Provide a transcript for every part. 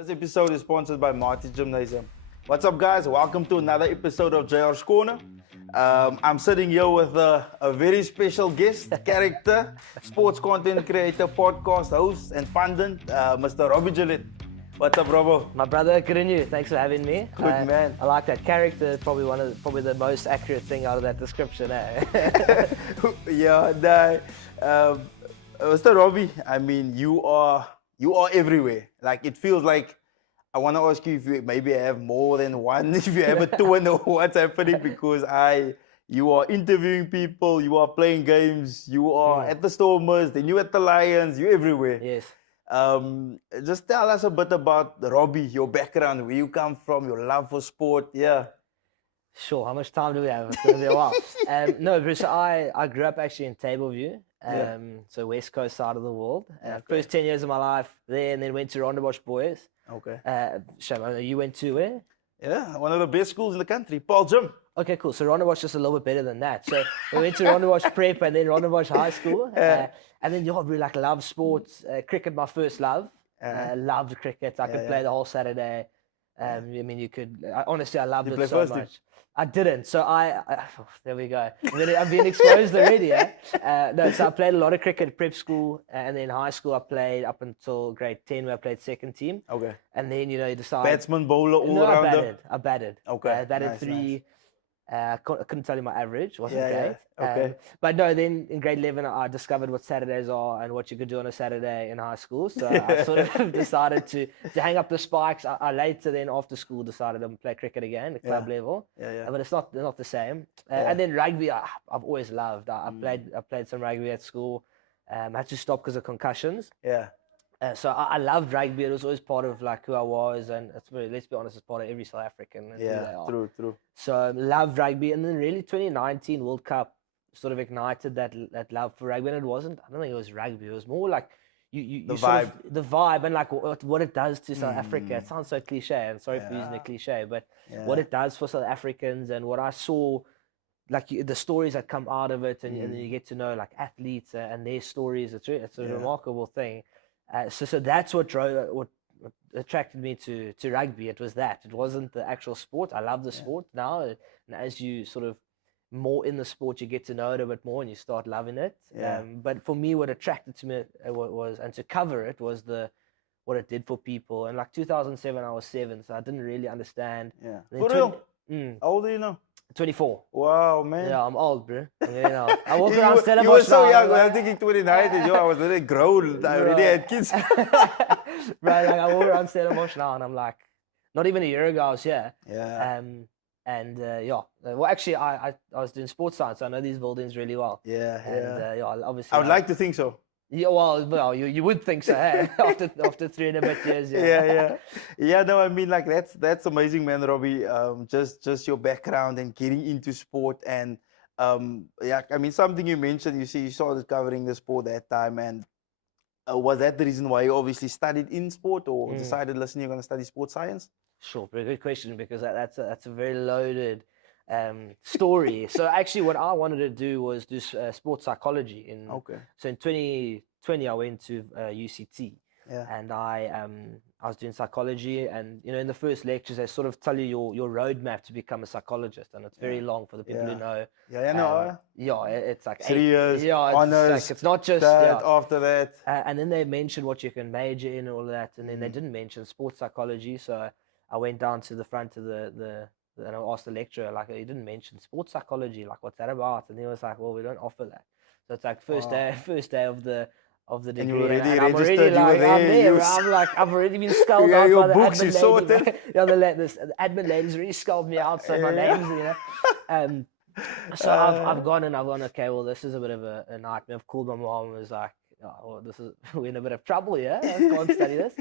This episode is sponsored by Marty's Gymnasium. What's up, guys? Welcome to another episode of JR's Corner. I'm sitting here with a very special guest, character, sports content creator, podcast host, and pundit, Mr. Robbie Gillett. What's up, Robbo? My brother, good on you. Thanks for having me. Good man. I like that character. Probably the most accurate thing out of that description. Yeah, Mr. Robbie. I mean, you are everywhere. Like, it feels like I want to ask you if you maybe have more than one, if you have a two and know what's happening, because you are interviewing people, you are playing games, you are at the Stormers, then you at the Lions, you're everywhere. Yes. Just tell us a bit about Robbie, your background, where you come from, your love for sport. Yeah. Sure. How much time do we have? It's going to be a while. No, Bruce, I grew up actually in Tableview. So West Coast side of the world. First 10 years of my life there, and then went to Rondebosch Boys. Okay. Shame, you went to where? Yeah, one of the best schools in the country, Paul Gym. Okay, cool. So Rondebosch just a little bit better than that. So we went to Rondebosch Prep and then Rondebosch High School. And then really love sports. Cricket, my first love. Loved cricket. I could play the whole Saturday. I mean, honestly, I loved it so much. I didn't, so there we go. I'm being exposed already. No, so I played a lot of cricket at prep school, and then high school I played up until grade 10, where I played second team. Okay. And then you decide batsman, bowler, all around. I batted. Okay. I batted three. I couldn't tell you my average. Wasn't great. Yeah. Okay. But no, then in grade 11, I discovered what Saturdays are and what you could do on a Saturday in high school. So I sort of decided to hang up the spikes. I later then after school decided to play cricket again at club level. But it's not the same. And then rugby, I've always loved. I played some rugby at school. I had to stop because of concussions. Yeah. So I loved rugby. It was always part of who I was, and let's be honest, it's part of every South African. True. So loved rugby, and then really 2019 World Cup sort of ignited that love for rugby. And it wasn't. I don't think it was rugby. It was more like the vibe, the vibe, and what it does to South Africa. It sounds so cliche, and sorry for using a cliche, but what it does for South Africans, and what I saw. The stories that come out of it, and then you get to know athletes and their stories. It's a remarkable thing. So that's what attracted me to rugby. It was that. It wasn't the actual sport. I love the sport now. And as you sort of more in the sport, you get to know it a bit more and you start loving it. But for me, what attracted to me was, and to cover it, was what it did for people. And 2007, I was 7, so I didn't really understand. Yeah. For real? How old are you now? 24. Wow, man. Yeah, I'm old, bro. I walk around Stellenbosch. You were so young. I was thinking 29, and I was already grown. I already had kids. Right, I walk around Stellenbosch now, and I'm not even a year ago I was here. Yeah. Well, actually, I was doing sports science, so I know these buildings really well. Yeah. And obviously. I would like to think so. Yeah, well, you would think so, hey? after 3 and a bit years. Yeah. No, I mean, that's amazing, man, Robbie. Just your background and getting into sport, and I mean, something you mentioned. You started covering the sport that time, and was that the reason why you obviously studied in sport, or decided, listen, you're going to study sports science? Sure, very good question, because that's a very loaded story. So actually what I wanted to do was do sports psychology. So in 2020 I went to UCT, and I was doing psychology, and in the first lectures they sort of tell you your roadmap to become a psychologist, and it's very long for the people who know. It's 3 years, honors, it's not just that, after that. And then they mentioned what you can major in and all of that, and then they didn't mention sports psychology. So I went down to the front of and I asked the lecturer, he didn't mention sports psychology, what's that about? And he was like, well, we don't offer that. So it's first day of the degree. And you're already and I'm already I'm there. I've already been sculled out by the books admin lady. The admin lady's really sculled me out, so my name's, So I've gone, okay, well, this is a bit of a nightmare. I've called my mom and was like, we're in a bit of trouble here. I can't study this.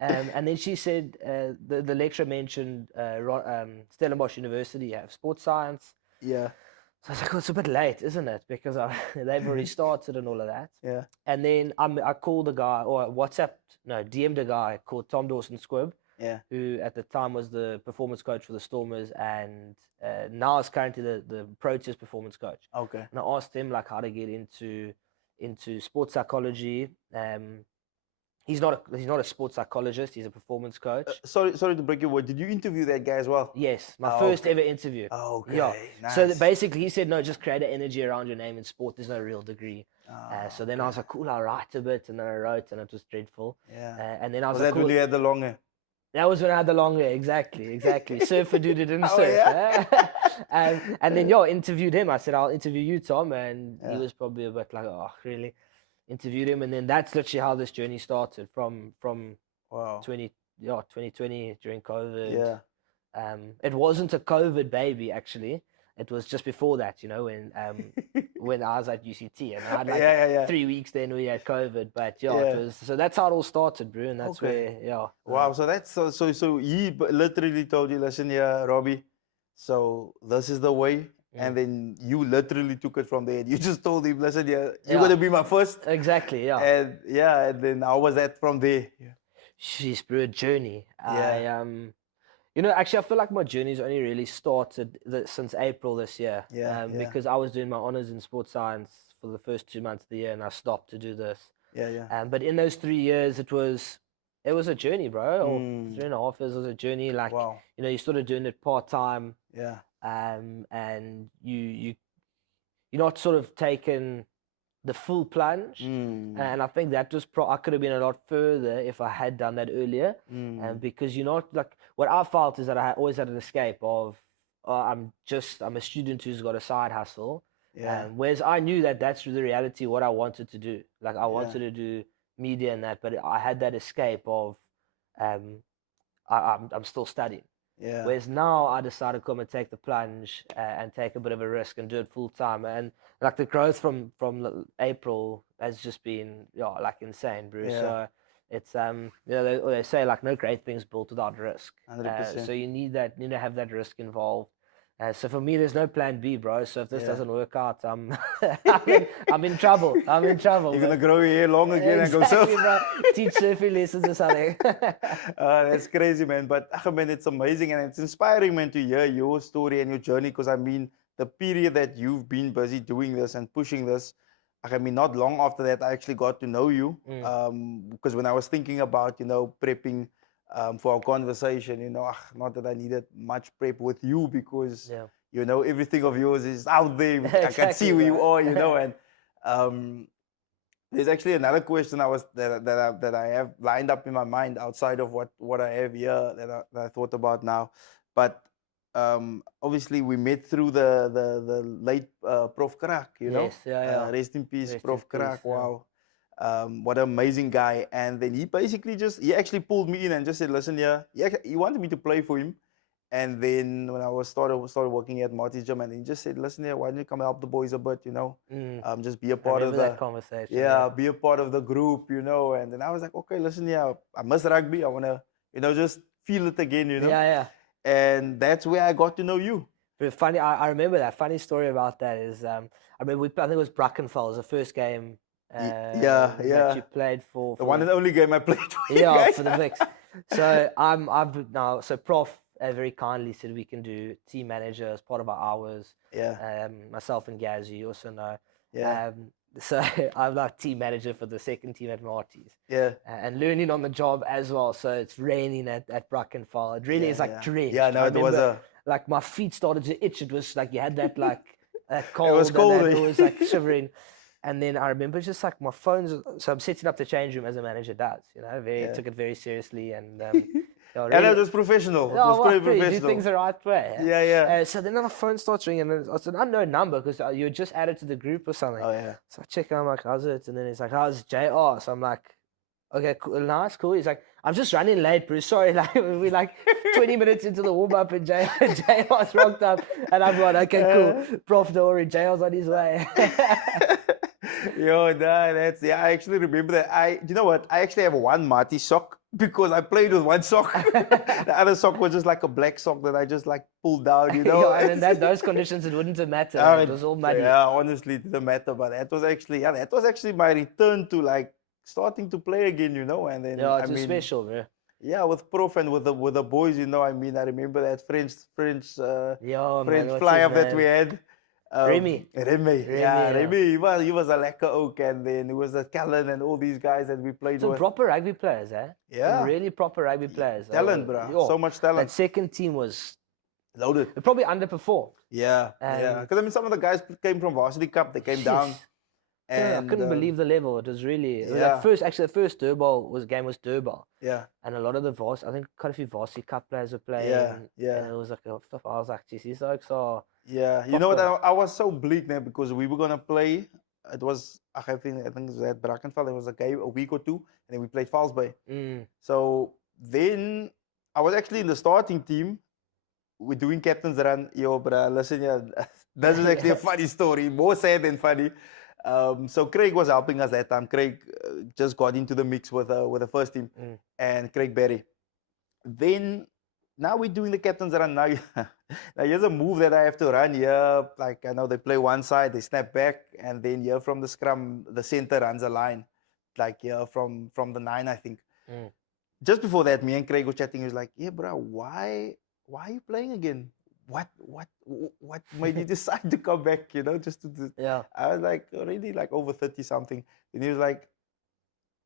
And then she said, the lecturer mentioned Stellenbosch University, you have sports science. Yeah. So I was like, well, it's a bit late, isn't it? Because they've already started and all of that. Yeah. And then I called a guy, or DM'd a guy called Tom Dawson-Squibb, who at the time was the performance coach for the Stormers, and now is currently the Proteas performance coach. Okay. And I asked him how to get into sports psychology. He's not a sports psychologist. He's a performance coach. Sorry to break your word. Did you interview that guy as well? Yes, my first ever interview. Okay, yeah. Nice. So basically, he said, no, just create an energy around your name in sport. There's no real degree. So then I was like, cool, I'll write a bit, and then I wrote, and it was dreadful. Yeah. And then I was like, that cool. When you had the long hair? That was when I had the long hair. Exactly. Surfer dude didn't surf. Yeah? And then interviewed him. I said, I'll interview you, Tom, and he was probably a bit like, oh, really? Interviewed him, and then that's literally how this journey started from 2020 during COVID. Yeah. It wasn't a COVID baby actually. It was just before that, when when I was at UCT, and I had 3 weeks then we had COVID. But it was, so that's how it all started, bro, and that's where Wow, so that's so he literally told you, listen here, Robbie, so this is the way. And then you literally took it from there. You just told him, listen, you're going to be my first. Exactly, yeah. And then how was that from there? Jeez, bro, journey. Yeah. Actually, I feel like my journey's only really started since April this year. Because I was doing my honors in sports science for the first 2 months of the year, and I stopped to do this. But in those 3 years, it was a journey, bro. Or 3.5 years was a journey. Like, you started doing it part-time. Yeah. And you're not sort of taken the full plunge, and I think that was I could have been a lot further if I had done that earlier, because you're not like, what I felt is that I always had an escape of I'm a student who's got a side hustle, whereas I knew that that's the reality what I wanted to do. Like I wanted to do media and that, but I had that escape of I'm still studying. Yeah. Whereas now I decided to come and take the plunge and take a bit of a risk and do it full time. And like the growth from April has just been like insane, bro. Yeah. So it's they say like no great thing's built without risk. 100%. So you need to have that risk involved. So for me, there's no plan B, bro. So if this doesn't work out, I'm in trouble. You're gonna grow your hair long again and go surf. Bro. Teach surfing lessons or something. That's crazy, man. But man, it's amazing and it's inspiring, man, to hear your story and your journey. Because I mean, the period that you've been busy doing this and pushing this, I mean, not long after that, I actually got to know you. Because when I was thinking about, prepping for our conversation, not that I needed much prep with you because, everything of yours is out there. I can see who you are, and there's actually another question that I have lined up in my mind outside of what I have here that I thought about now. But obviously we met through the late Prof. Krak, Yes, rest in peace, Prof. Krak. Yeah. Wow. What an amazing guy. And then he actually pulled me in and just said, listen here, he wanted me to play for him. And then when I started working at Marty's Gym, and he just said, listen here, why don't you come help the boys a bit, just be a part of that conversation. Yeah, be a part of the group, And then I was like, okay, listen here, I miss rugby. I want to, just feel it again, Yeah. And that's where I got to know you. But funny, I remember that. Funny story about that is, I remember I think it was Brackenfell. It was the first game that you played for the one and only game I played for you guys. guys. For the Vicks. So I've now, so Prof very kindly said we can do team manager as part of our hours. Myself and Gaz, you also know. So I'm like team manager for the second team at Marty's. And learning on the job as well. So it's raining at Brackenfell. It really is like drenched. Yeah, no, it was like my feet started to itch. It was like you had that like cold. It was cold. It was like shivering. And then I remember just like my phone's, so I'm setting up the change room as a manager does, took it very seriously and really, and it was professional. It was pretty professional. You do things the right way. Yeah. So then my phone starts ringing and it's an unknown number because you were just added to the group or something. Oh yeah. So I check, I'm like, how's it? And then he's like, how's JR? So I'm like, okay, cool, nice, cool. He's like, I'm just running late, Bruce. Sorry, like we're like 20 minutes into the warm up and JR's rocked up, and I'm like, okay, cool. Prof, don't worry, JR's on his way. Yo, that's I actually remember that. You know what? I actually have one Marty sock because I played with one sock. The other sock was just like a black sock that I just like pulled down, and in those conditions, it wouldn't have mattered. It was all muddy. Yeah, honestly, it didn't matter. But that was actually my return to like starting to play again, and then it was special, bro. Yeah, with Prof and with the boys, I mean, I remember that French fly up that we had. Remy. Yeah, Remy. He was a lekker ook, and then he was a Callan and all these guys that we played with. Some proper rugby players, eh? Yeah. Some really proper rugby players. Talent, bro. So much talent. That second team was loaded. They probably underperformed. Yeah, yeah. Because I mean, some of the guys came from Varsity Cup. They came down. And I couldn't believe the level. It was really the first Durban game was Durban. Yeah. And a lot of the I think quite a few Varsity Cup players were playing. Yeah. And it was like stuff. I was like, geez, these folks are. Yeah. You know what? I was so bleak now because we were gonna play. It was I think it was at Brackenfell. It was a week or two, and then we played Falls Bay. So then I was actually in the starting team. We're doing captain's run. Yo, bro, listen, this is actually a funny story, more sad than funny. So Craig was helping us that time. Craig just got into the mix with the first team, and Craig Berry. Then now we're doing the captain's run. Now here's a move that I have to run here. Like I know they play one side, they snap back, and then here from the scrum, the center runs a line, like here from the 9, I think. Just before that, me and Craig were chatting. He was like, "Yeah, bro, why are you playing again? What made you decide to come back? You know, just to do." Yeah. I was like already like over 30 something, and he was like,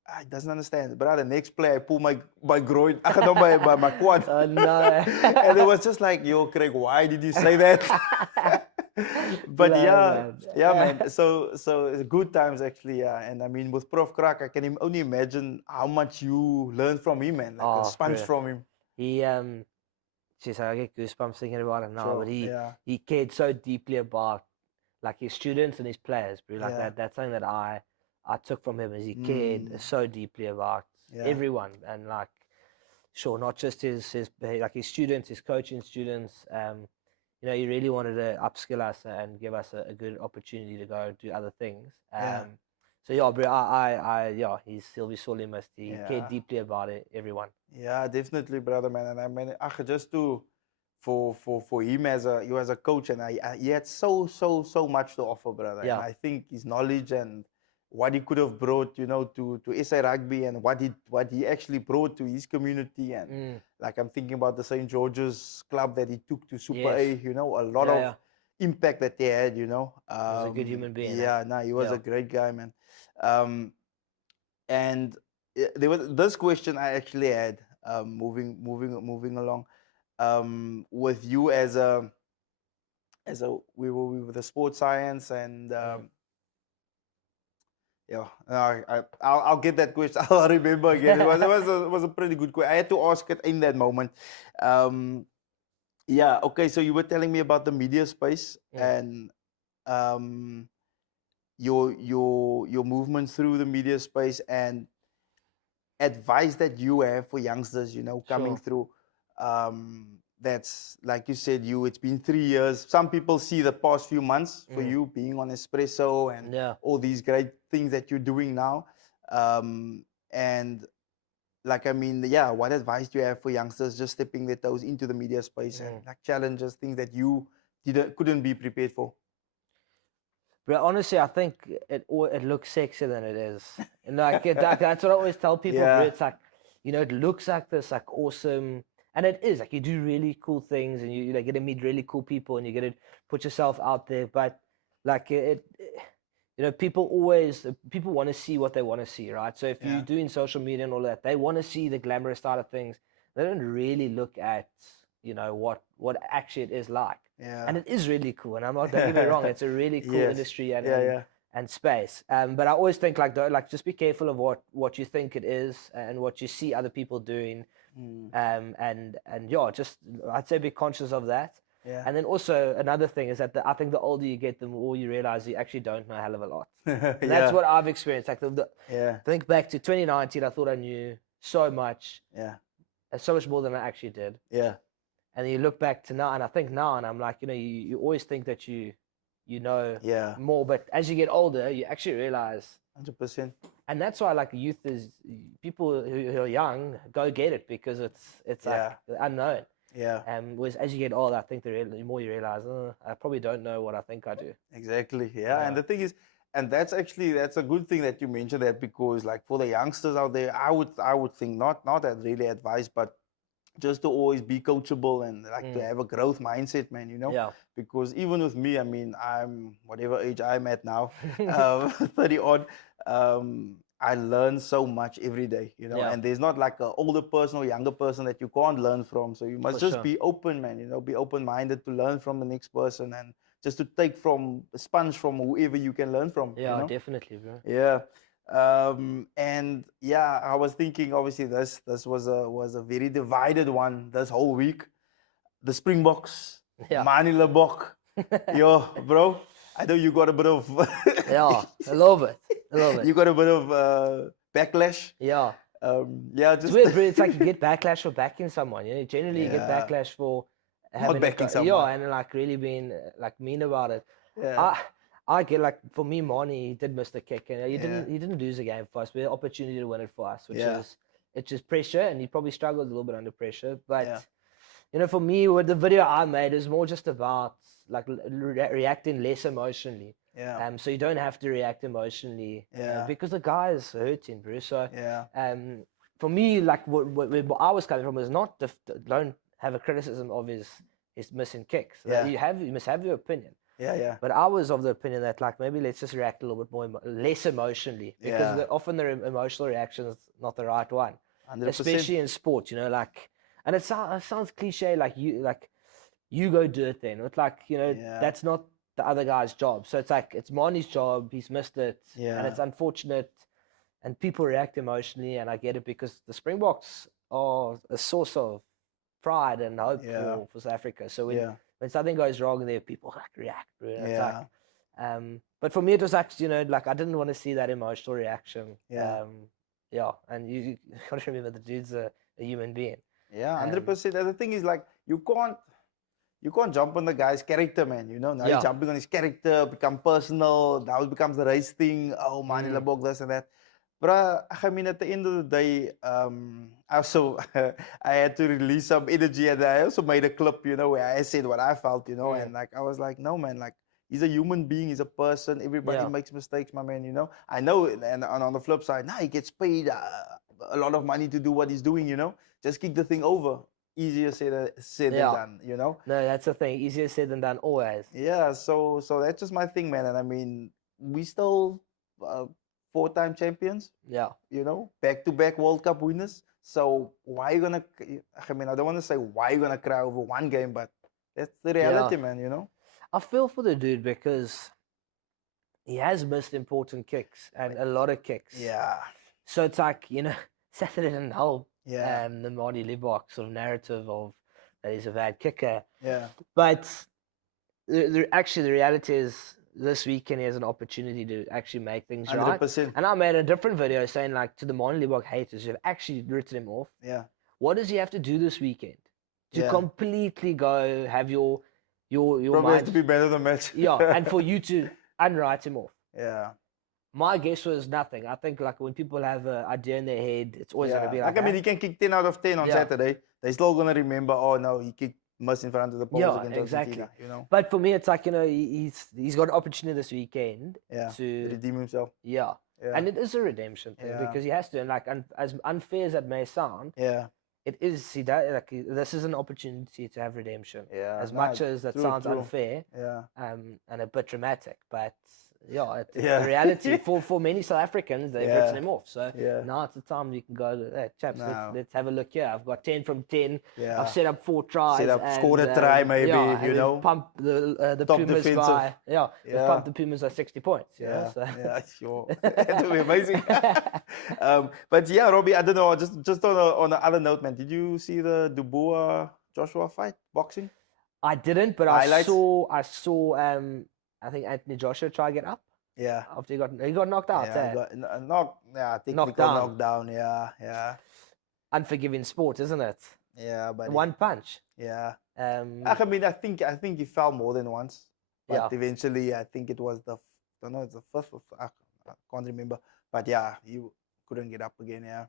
"I doesn't understand." But the next play, I pull my groin, my quad. Oh no! And it was just like, "Yo, Craig, why did you say that?" But man. So it's good times actually, yeah. And I mean, with Prof Krak, I can only imagine how much you learned from him, man. Like a sponge from him. He Jeez, I get goosebumps thinking about it now. But he cared so deeply about like his students and his players, bro. Like that's something that I took from him is he cared so deeply about everyone, and like not just his students, his coaching students. You know, he really wanted to upskill us and give us a good opportunity to go do other things. So yeah, bro, he'll be sorely missed. He cared deeply about it, everyone. Yeah, definitely, brother, man. And I mean, just for him as a coach, and he had so much to offer, brother. Yeah. And I think his knowledge and what he could have brought, you know, to SA Rugby, and what he actually brought to his community, and like I'm thinking about the St. George's club that he took to Super A, you know, a lot of impact that they had, you know. He was a good human being. Yeah, he was a great guy, man. And there was this question I actually had, moving along, with you as we were with the sports science, and I'll get that question. I'll remember again. It was a pretty good question. I had to ask it in that moment. Okay. So you were telling me about the media space and your movement through the media space and advice that you have for youngsters, you know, coming through. That's like you said, it's been 3 years. Some people see the past few months for you being on Espresso and all these great things that you're doing now. And like, I mean, what advice do you have for youngsters just stepping their toes into the media space and like challenges, things that you couldn't be prepared for? But honestly, I think it looks sexier than it is. And like that's what I always tell people. Bro. It's like, you know, it looks like this like awesome. And it is like you do really cool things, and you get to meet really cool people, and you get to put yourself out there. But like you know, people want to see what they want to see, right? So if you're doing social media and all that, they want to see the glamorous side of things. They don't really look at, you know, what actually it is like. Yeah. And it is really cool. And don't get me wrong, it's a really cool industry and space. But I always think like just be careful of what you think it is and what you see other people doing. Just I'd say be conscious of that. Yeah. And then also another thing is that I think the older you get, the more you realize you actually don't know a hell of a lot. That's what I've experienced. Like think back to 2019, I thought I knew so much. Yeah. So much more than I actually did. Yeah. And then you look back to now, and I think now, and I'm like, you know, you always think that you know more, but as you get older, you actually realize 100%. And that's why like youth is people who are young go get it because it's like unknown. Yeah. And whereas as you get older, I think the more you realize, I probably don't know what I think I do. Exactly. Yeah. And the thing is, and that's a good thing that you mentioned that, because like for the youngsters out there, I would think not that really advice, but just to always be coachable and like to have a growth mindset, man, Yeah. because even with me, I mean, I'm whatever age I'm at now, 30 odd, I learn so much every day, and there's not like an older person or younger person that you can't learn from. So you must just be open, man, be open-minded to learn from the next person and just to take from a sponge from whoever you can learn from. Yeah, definitely, bro. Yeah. And yeah, I was thinking, obviously, this was a very divided one this whole week. The Springboks, Manila Bok. Yo, bro, I know you got a bit of yeah, a little bit. You got a bit of backlash. Yeah. Yeah, just it's weird, bro. It's like you get backlash for backing someone. Generally you get backlash for not backing someone. Yeah, and like really being like mean about it. Yeah. I get, like, for me, Mani did miss the kick, and he didn't lose the game for us. We had an opportunity to win it for us, which is it's just pressure, and he probably struggled a little bit under pressure. But for me, with the video I made, it was more just about like reacting less emotionally. Yeah. So you don't have to react emotionally. Yeah. Because the guy is hurting, bro. So for me, like where I was coming from was not don't have a criticism of his missing kicks. Yeah. You must have your opinion. Yeah. But I was of the opinion that, like, maybe let's just react a little bit more less emotionally, because often the emotional reaction is not the right one, 100%. Especially in sport. And it sounds cliche, like you go do it then. It's like, that's not the other guy's job. So it's like, it's Mani's job. He's missed it. And it's unfortunate. And people react emotionally. And I get it, because the Springboks are a source of pride and hope for South Africa. So when something goes wrong there, people like react. It's like, but for me, it was actually, like, I didn't want to see that emotional reaction. And you got to remember the dude's a human being. Yeah, 100%. And the thing is, like, you can't jump on the guy's character, man. Now you're jumping on his character, become personal. Now it becomes the race thing. Oh, Manila Bok, this and that. But I mean, at the end of the day, also I had to release some energy, and I also made a clip, where I said what I felt, and like I was like, no, man, like, he's a human being, he's a person. Everybody makes mistakes, my man. I know, and on the flip side, he gets paid a lot of money to do what he's doing. Just kick the thing over. Easier said than done. No, that's the thing. Easier said than done, always. Yeah. So that's just my thing, man. And I mean, we still 4-time champions. Yeah. Back-to-back World Cup winners. So why are you gonna? I mean, I don't want to say why you're gonna cry over one game, but that's the reality, man. I feel for the dude, because he has missed important kicks and a lot of kicks. Yeah. So it's like, Saturday didn't help. Yeah. The Mani Libok sort of narrative of that he's a bad kicker. Yeah. But actually, the reality is, this weekend he has an opportunity to actually make things 100%. right. And I made a different video saying, like, to the Mani Libok haters who have actually written him off. Yeah. What does he have to do this weekend to completely go have your Probably mind have to be better than match. and for you to unwrite him off? Yeah. My guess was nothing. I think, like, when people have an idea in their head, it's always going to be like I mean, he can kick 10 out of 10 on Saturday. They're still going to remember, oh, no, he kicked must in front of the poles against exactly. Argentina, But for me, it's like, he's got an opportunity this weekend to redeem himself. Yeah. And it is a redemption thing, because he has to. And, like, as unfair as that may sound, it is. This is an opportunity to have redemption. Yeah. As much as that sounds unfair. Yeah. And a bit dramatic, but it's the reality for many South Africans. They've written him off. So now it's the time you can go, hey, chaps, let's have a look here. I've got 10 from 10. I've set up 4 tries. Scored a try, maybe. Pump the Pumas by pump the Pumas by 60 points. Sure. That would be amazing. But yeah, Robbie, I don't know. Just on another note, man. Did you see the Dubois Joshua fight, boxing? I didn't, but I saw. I think Anthony Joshua tried to get up. Yeah. After he got knocked out. I think he got knocked down. Yeah. Unforgiving sport, isn't it? Yeah, but one punch. Yeah. I mean, I think he fell more than once. But eventually, I think it was the fifth. I can't remember. But yeah, he couldn't get up again. Yeah.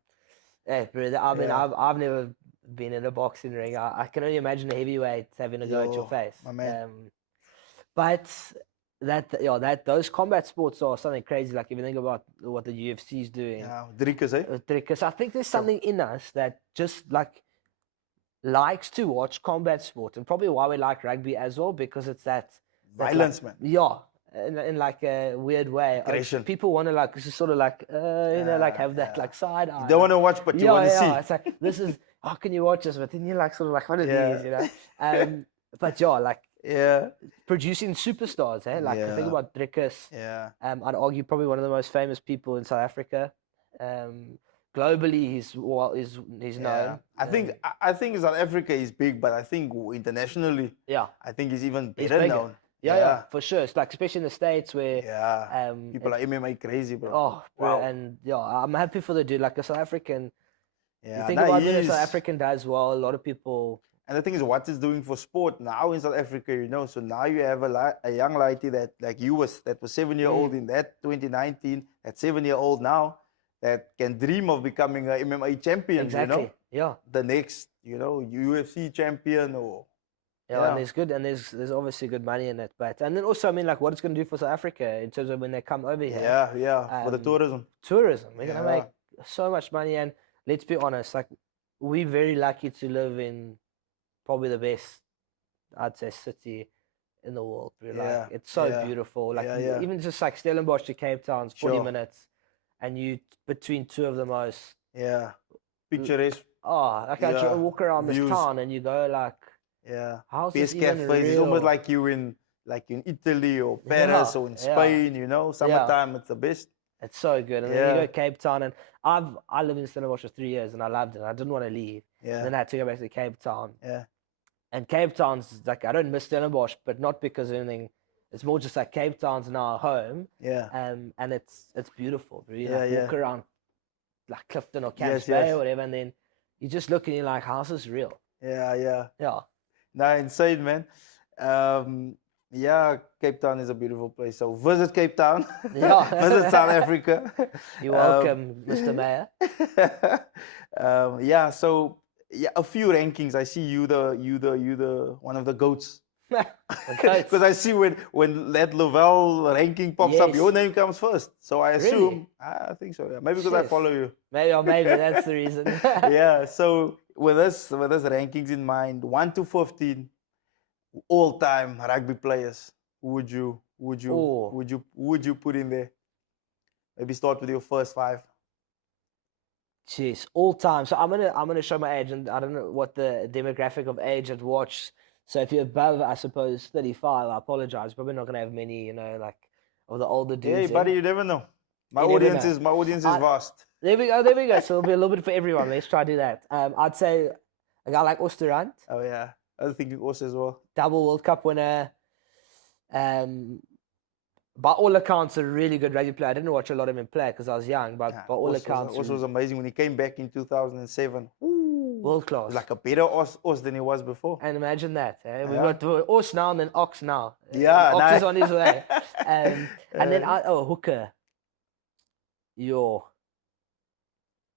Yeah, bro. I mean, I've never been in a boxing ring. I can only imagine a heavyweight having a go at your face. My man. But those combat sports are something crazy. Like, if you think about what the UFC is doing. Yeah, Drikkers, eh? Drikkers. I think there's something in us that just, like, likes to watch combat sport, and probably why we like rugby as well, because it's that violence, like, man. Yeah, in like a weird way. Aggression. People want to like this is sort of like like have that like side eye. You don't want to watch, but you want to see. It's like this is how can you watch this? But then you're like sort of like what are these, you know? But like producing superstars, like think about Drickus. I'd argue probably one of the most famous people in South Africa. Globally, he's known. I think South Africa is big, but I think internationally, I think he's even better known. Yeah, for sure. It's like especially in the States where people are MMA crazy, bro. Oh, bro, and I'm happy for the dude. Like a South African. You think about what a South African does well. A lot of people. And the thing is, what it's doing for sport now in South Africa, you know. So now you have a young lady that like you was 7-year-old in that 2019, that 7-year-old now that can dream of becoming an MMA champion. Exactly. You know? Yeah. The next, UFC champion or. And there's obviously good money in it, and then also I mean like what it's going to do for South Africa in terms of when they come over here. For the tourism. We're going to make so much money, and let's be honest, like we're very lucky to live in probably the best, I'd say, city in the world. Like it's so beautiful. Like even just like Stellenbosch to Cape Town's 40 minutes, and you between two of the most picturesque. Like I walk around this town and you go like. How's best this even cafes. real? It's almost like you in Italy or Paris or in Spain, you know. Summertime, it's the best. It's so good. And then you go to Cape Town, and I lived in Stellenbosch for 3 years, and I loved it. I didn't want to leave. And then I had to go back to Cape Town. And Cape Town's like I don't miss Stellenbosch, but not because of anything. It's more just like Cape Town's now home. And it's beautiful. You walk around like Clifton or Camps Bay or whatever, and then you just look and you're like, how's this real? Yeah. No, insane, man. Cape Town is a beautiful place. So visit Cape Town. Visit South Africa. You're welcome, Mr. Mayor. So a few rankings. I see you the one of the goats. Because I see when that Lovell ranking pops up, your name comes first. So I assume, really? I think so. Yeah, maybe because I follow you. Maybe that's the reason. So with us rankings in mind, 1 to 15, all-time rugby players. Who would you put in there? Maybe start with your first 5. Jeez, all time. So I'm gonna show my age, and I don't know what the demographic of age I'd watch. So if you're above, I suppose 35, I apologize. Probably not gonna have many, like of the older dudes. Hey, buddy, you never know. My audience is vast. There we go. So it'll be a little bit for everyone. Let's try to do that. I'd say a guy like Oosterrand. Oh yeah, I was thinking Oost as well. Double World Cup winner. By all accounts, a really good rugby player. I didn't watch a lot of him play because I was young, but by all accounts, Oost was amazing when he came back in 2007. World class. Like a better Oost than he was before. And imagine that. We've got Oost now and then Ox now. Ox is on his way. And then hooker.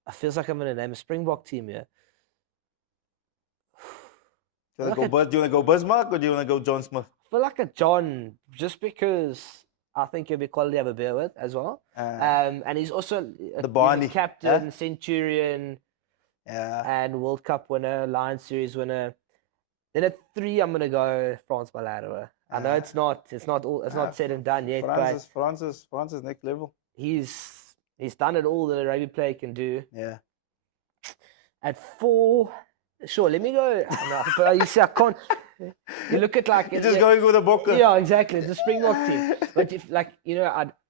I feels like I'm going to name a Springbok team here. Do you want to go Bismarck or do you want to go John Smith? I feel like a John, just because I think he'll be quality to have a beer with as well. And he's also the Barney captain, Centurion, and World Cup winner, Lions Series winner. Then at 3, I'm gonna go Frans Malherbe. I know it's not said and done yet, Francis next level. He's done it all that a rugby player can do. Yeah. At 4, sure, let me go. But you see, I can't. You look at like you're just going with a Bokke. Yeah, exactly. The Springbok team. But if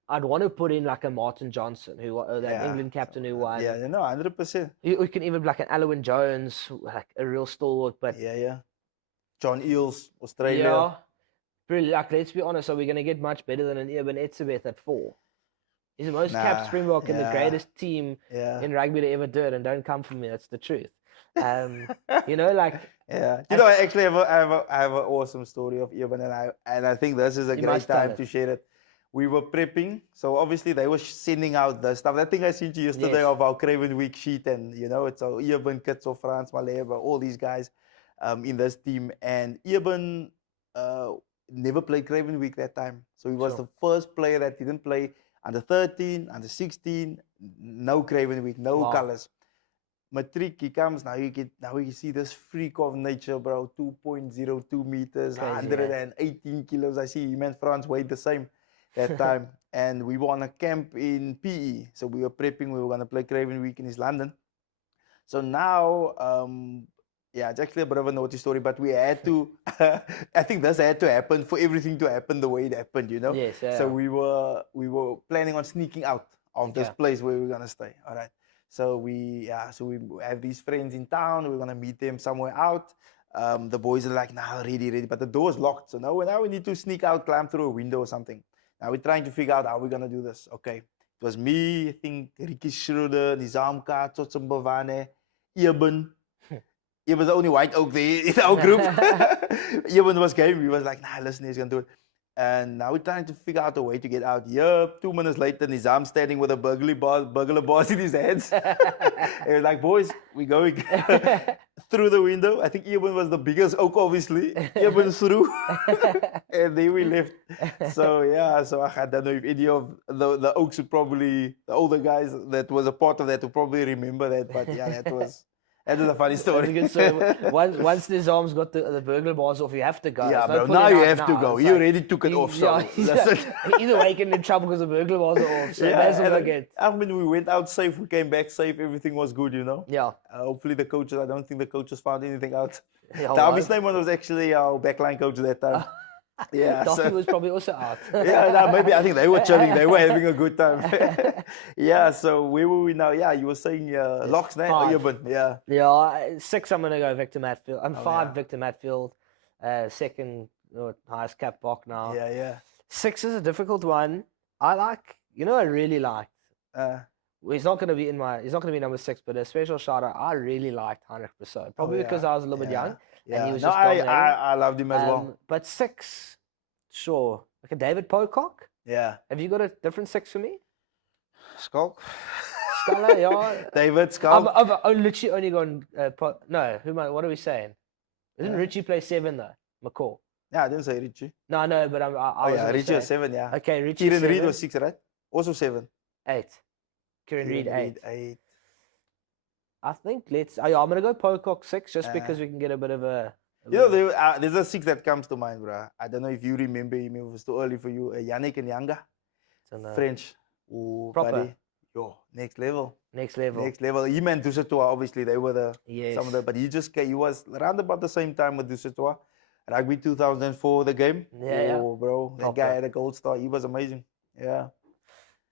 I'd want to put in like a Martin Johnson, England captain who won. 100%. We can even like an Alwyn Jones, like a real stalwart. But John Eales, Australia. Yeah, really. Like, let's be honest. Are we going to get much better than an Eben Etzebeth at 4? He's the most capped Springbok and the greatest team in rugby to ever do it. And don't come for me. That's the truth. I actually have an awesome story of Eben, and I think this is a great time to share it. We were prepping, so obviously they were sending out the stuff. I think I sent you yesterday of our Craven Week sheet, and it's our Eben, Kits, or Frans Malherbe, all these guys in this team. And Eben never played Craven Week that time, so he was the first player that didn't play under 13, under 16, no Craven Week, no colours. matric, he comes, now you see this freak of nature, bro, 2.02 meters, Crazy, 118 kilos. I see him and Franz weighed the same that time. And we were on a camp in PE. So we were prepping, we were going to play Craven Week in East London. So now, it's actually a bit of a naughty story, but we had to, I think this had to happen for everything to happen the way it happened, you know? Yes, yeah. So we were planning on sneaking out of this place where we were going to stay, all right? So we have these friends in town, we're going to meet them somewhere out. The boys are like, nah, ready, but the door's locked. So now we need to sneak out, climb through a window or something. Now we're trying to figure out how we're going to do this. Okay, it was me, I think, Ricky Schroeder, Nizamka, Tsotsum Bavane, Eben. He was the only white oak there in our group. Eben was game. He was like, nah, listen, he's going to do it. And now we're trying to figure out a way to get out. Yep, 2 minutes later, Nizam standing with a burglar bars in his hands. He was like, boys, we're going through the window. I think Eben was the biggest oak, obviously. Eben through. And then we left. So I don't know if any of the oaks would probably, the older guys that was a part of that would probably remember that. But yeah, that was a funny story. That's a good story. Once the arms got the burglar bars off, you have to go. Yeah, bro. Now you have to go. You already took it off. So either way, getting in trouble because the burglar bars are off. So that's what I get. I mean, we went out safe. We came back safe. Everything was good, you know. Yeah. Hopefully the coaches. I don't think the coaches found anything out. Yeah, Darby's name was actually our backline coach that time. Yeah, Duffy was probably also out. Maybe I think they were chilling. They were having a good time. Yeah. So where were we now? Yeah, you were saying Locks now. Yeah. Yeah. 6. I'm gonna go Victor Matfield. I'm 5. Victor Matfield. Second highest cap Bok now. Yeah. 6 is a difficult one. I like. I really liked. He's not gonna be number 6, but a special shout out. I really liked Heinrich Brousseau. Probably because I was a little bit young. Yeah. And he was I loved him as well. But 6, sure. Okay, David Pocock. Yeah. Have you got a different 6 for me? Skulk. Sculler, yeah. David Skulk. I've literally only gone. What are we saying? Didn't Richie play 7 though? McCall. Yeah, I didn't say Richie. No, but I was. Richie was 7. Yeah. Okay, Richie. Kieran 7. Reid was 6, right? Also 7. 8. Kieran Reid 8. I think I'm gonna go Pocock 6 just because we can get a bit of a. There's a 6 that comes to mind, bro. I don't know if you remember him. It was too early for you. Yannick and Yanga. French. Ooh, proper. Buddy. Next level. Him and Dussetua, obviously, they were some of the. But he was around about the same time with Dussetua. Rugby 2004, the game. Yeah. Oh, bro, that guy had a gold star. He was amazing. Yeah.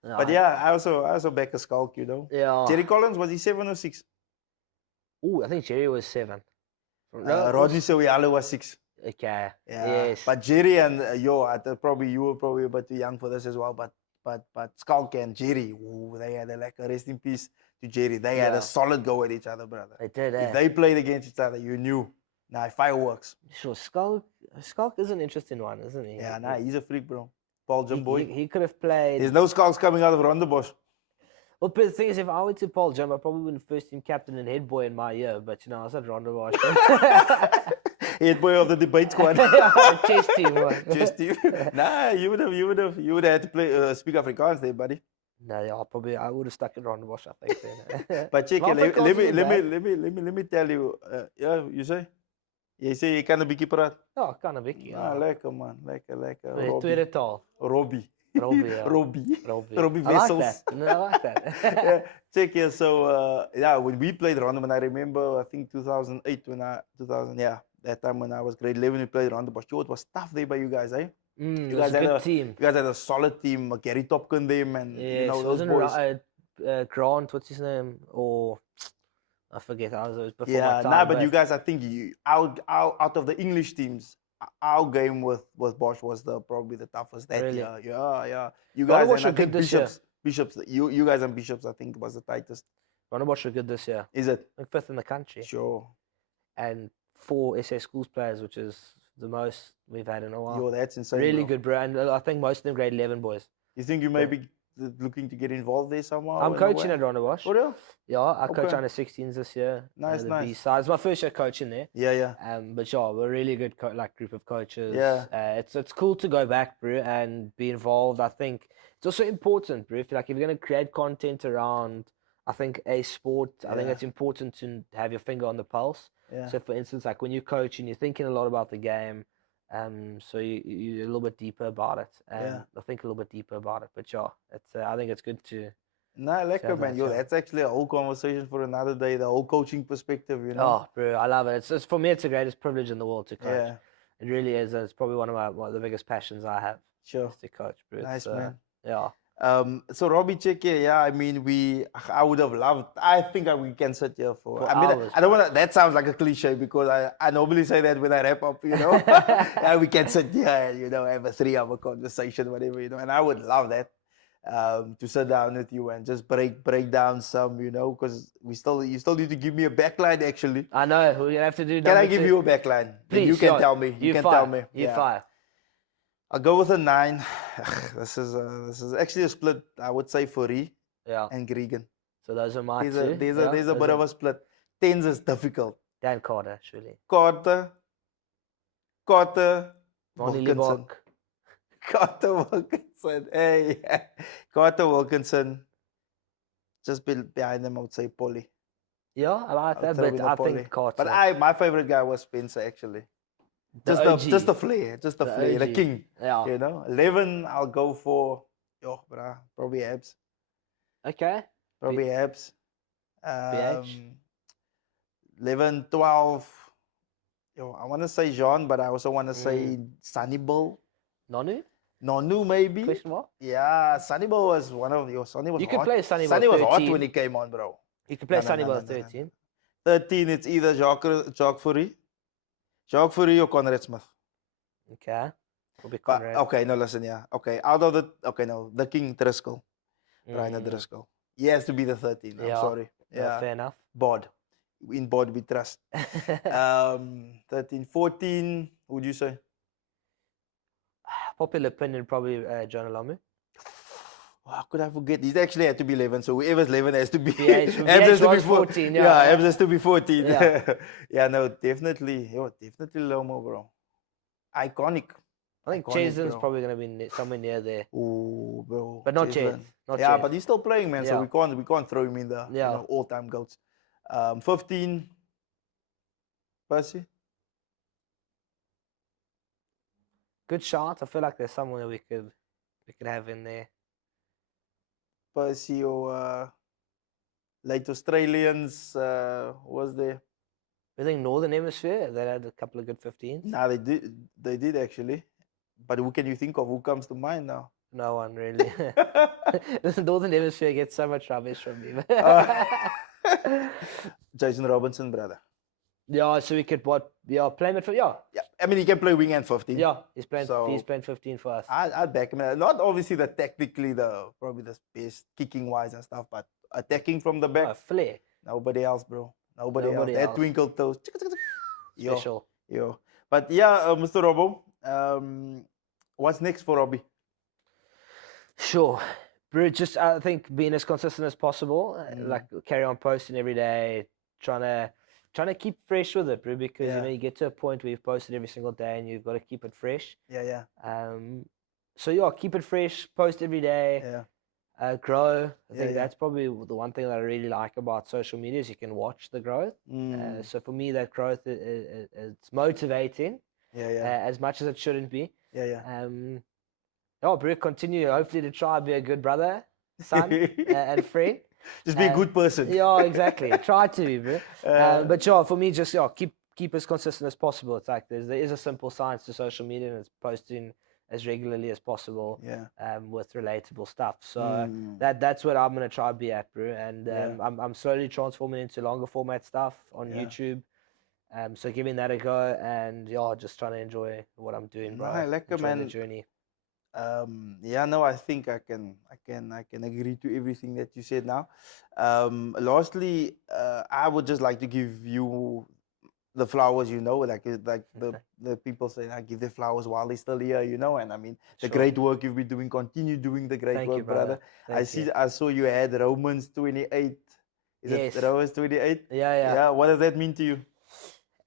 No, but yeah, I also back a Skulk, you know. Yeah. Jerry Collins, was he 7 or 6? Oh, I think Jerry was 7. Rodney Sowialo was 6. Okay. Yeah. Yes. But Jerry and you were probably a bit too young for this as well. But Skulk and Jerry, they had a rest in peace to Jerry. They had a solid go at each other, brother. They did. If they played against each other, you knew. Fireworks. Sure, Skulk is an interesting one, isn't he? Yeah, he's a freak, bro. Paul Jim boy. He could have played. There's no Skulks coming out of Rondebosch. Well, but the thing is, if I went to Paul Jim, I probably wouldn't first team captain and head boy in my year. But I was at Rondebosch. Head boy of the debate squad. Chess team. Chess team. Nah, you would have had to play speak Afrikaans there, buddy. No, I would have stuck in Rondebosch, I think. Then. But check it. Let me tell you. You say. Jy sê jy kan 'n bietjie praat. Ja, kan 'n bietjie. Ja, lekker man, lekker. Tweede taal. Robbie. Robbie I Vessels. like that. No, I like that. Yeah, check here. So when we played Rondebosch, I remember I think 2008 that time when I was grade 11, we played Rondebosch. It was tough there by you guys, eh? You guys had a good team. You guys had a solid team. Gary Topkin them and those boys. Grant, what's his name? Or I forget. I was before my time. But you guys, I think out of the English teams, our game with Bosch was probably the toughest that really? year. Yeah. You guys and I think Bishops. You guys and Bishops, I think, was the tightest. Rondebosch were good this year. Is it? Like 5th in the country. Sure. And 4 SA schools players, which is the most we've had in a while. Yo, that's insane. Really good, bro. And I think most of them grade 11 boys. You think you may be looking to get involved there somehow? I'm coaching at Rondebosch. For real? Yeah, I coach under 16s this year. Nice. It's my first year coaching there. Yeah. But we're a really good group of coaches. Yeah. It's cool to go back, bro, and be involved. I think it's also important, bro. If you're going to create content around I think a sport, I think it's important to have your finger on the pulse. Yeah. So, for instance, like when you coach and you're thinking a lot about the game, so you're a little bit deeper about it. I think a little bit deeper about it. But yeah, it's I think it's good to. No, lekker, man. Yo, that's actually a whole conversation for another day. The whole coaching perspective, you know. Oh, bro, I love it. It's for me, it's the greatest privilege in the world to coach. Yeah. It really is. It's probably one of the biggest passions I have. Sure. Is to coach, bro. Nice, man. Yeah. So Robbie, check here. Yeah, I mean, I would have loved. I think we can sit here for. I mean, hours, I don't want to. That sounds like a cliche because I normally say that when I wrap up. You know, yeah, we can sit here and have a 3-hour conversation, whatever. And I would love that. To sit down with you and just break down some, because you still need to give me a backline actually. I know we're gonna have to do. Can I give you a backline? Please, you can tell me. You can tell me. You fire. I'll go with a 9. This is actually a split. I would say Fourie and Gregan. So those are my two. There's a bit of a split. 10s is difficult. Dan Carter, surely. Carter, Wilkinson. Carter Wilkinson. Hey, Carter Wilkinson. Just behind them, I would say Polly. Yeah, I like that, but I think Carter. But my favorite guy was Spencer actually. Just the flair, the king. Yeah. 11, I'll go for probably Abs. Okay. Probably Abs. BH. 11, 12. I want to say Jean, but I also want to say Sunny Bull. Nonu maybe. Question mark? Yeah, Sunny Bull was one of your. Sunny was. You hot. can play Sunny Bull. Sunny was hot when he came on, bro. You can play Sunny Bull at 13. 13, it's either Jacques Fourie or Conrad Smith. Okay. Will be Conrad. Okay, no, listen, yeah. Okay, the King Driscoll. Rainer Driscoll. He has to be the 13. I'm sorry. Yeah. Fair enough. Bod. In Bod we trust. 13, 14, would you say? Popular opinion, probably John Alamu. How could I forget? He actually had to be 11, so whoever's 11 has to be. BH was 14. Yeah, Abs has to be 14. Yeah, no, definitely Lomo, bro. Iconic. I think Cheslin's probably going to be somewhere near there. Oh, bro. But not Ches. Yeah, but he's still playing, man. So we can't throw him in the all-time goats. 15. Percy. Good shot. I feel like there's someone we could have in there. Percy or late Australians was there. I think Northern Hemisphere, they had a couple of good 15s. Nah, they did actually. But who can you think of? Who comes to mind now? No one really. The Northern Hemisphere gets so much rubbish from me. Jason Robinson, brother. Yeah, so we could play midfield. Yeah. I mean, he can play wing and 15. Yeah, he's playing 15 for us. I'd back him. Not obviously probably the best kicking wise and stuff, but attacking from the back. Flair. Nobody else, bro. Nobody else. That twinkle toes. Special. Yo. But yeah, Mr. Robbo, what's next for Robbie? Sure. Bro, just I think being as consistent as possible, like carry on posting every day, trying to keep fresh with it, bro, because you get to a point where you've posted every single day and you've got to keep it fresh. Yeah. So keep it fresh, post every day. Grow. I think that's probably the one thing that I really like about social media is you can watch the growth. So for me, that growth it's motivating. As much as it shouldn't be. Bro, continue hopefully to try and be a good brother, son, and friend. Just be a good person. Yeah, exactly. Try to be, bro. But for me, just keep as consistent as possible. It's like there is a simple science to social media, and it's posting as regularly as possible. With relatable stuff. So that's what I'm gonna try to be at, bro. And I'm slowly transforming into longer format stuff on YouTube. So giving that a go, and just trying to enjoy what I'm doing, bro. Enjoy the journey. I think I can agree to everything that you said now. Lastly, I would just like to give you the flowers, like the people say, I give the flowers while they're still here, and I mean the great work you've been doing, continue doing the great work, brother. I saw you had Romans 28. Is it Romans 28? Yeah. What does that mean to you?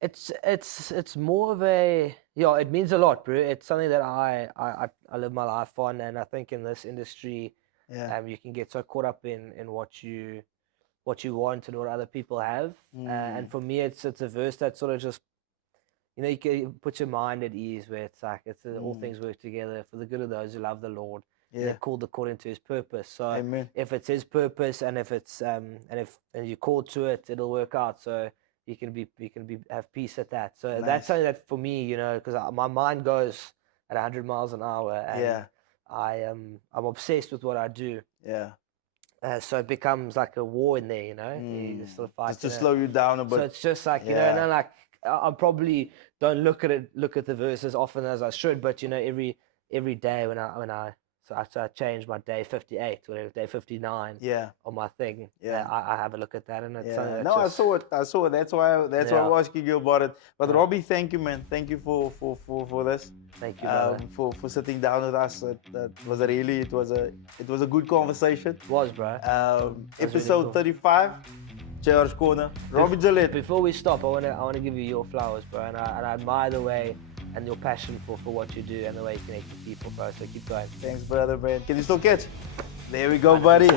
It's more of a it means a lot, bro. It's something that I live my life on, and I think in this industry, you can get so caught up in what you what you want and what other people have. And for me, it's a verse that sort of just, you know, you can put your mind at ease, where it's like, all things work together for the good of those who love the Lord. Yeah. They're called according to His purpose. So Amen. if it's His purpose, and if it's and you're called to it, it'll work out. So you can have peace at that. So that's something that for me, you know, because my mind goes at 100 miles an hour, and I'm obsessed with what I do. Yeah. So it becomes like a war in there, you know. You sort of fight just to slow you down a bit. So it's just like, you know, and then like I probably don't look at the verse as often as I should, but you know, every day when I change my day 58, whatever, day 59 on my thing. I have a look at that, and it's no, I saw it. That's why I was asking you about it. But Robbie, thank you, man. Thank you for this. Thank you, for sitting down with us. It was a good conversation. It was, bro. Episode really 35. JR's Corner. Robbie Gillett. Before we stop, I wanna give you your flowers, bro, and I admire the way and your passion for what you do and the way you connect with people, bro. So keep going. Thanks, brother, man. Can you still catch? There we go, buddy.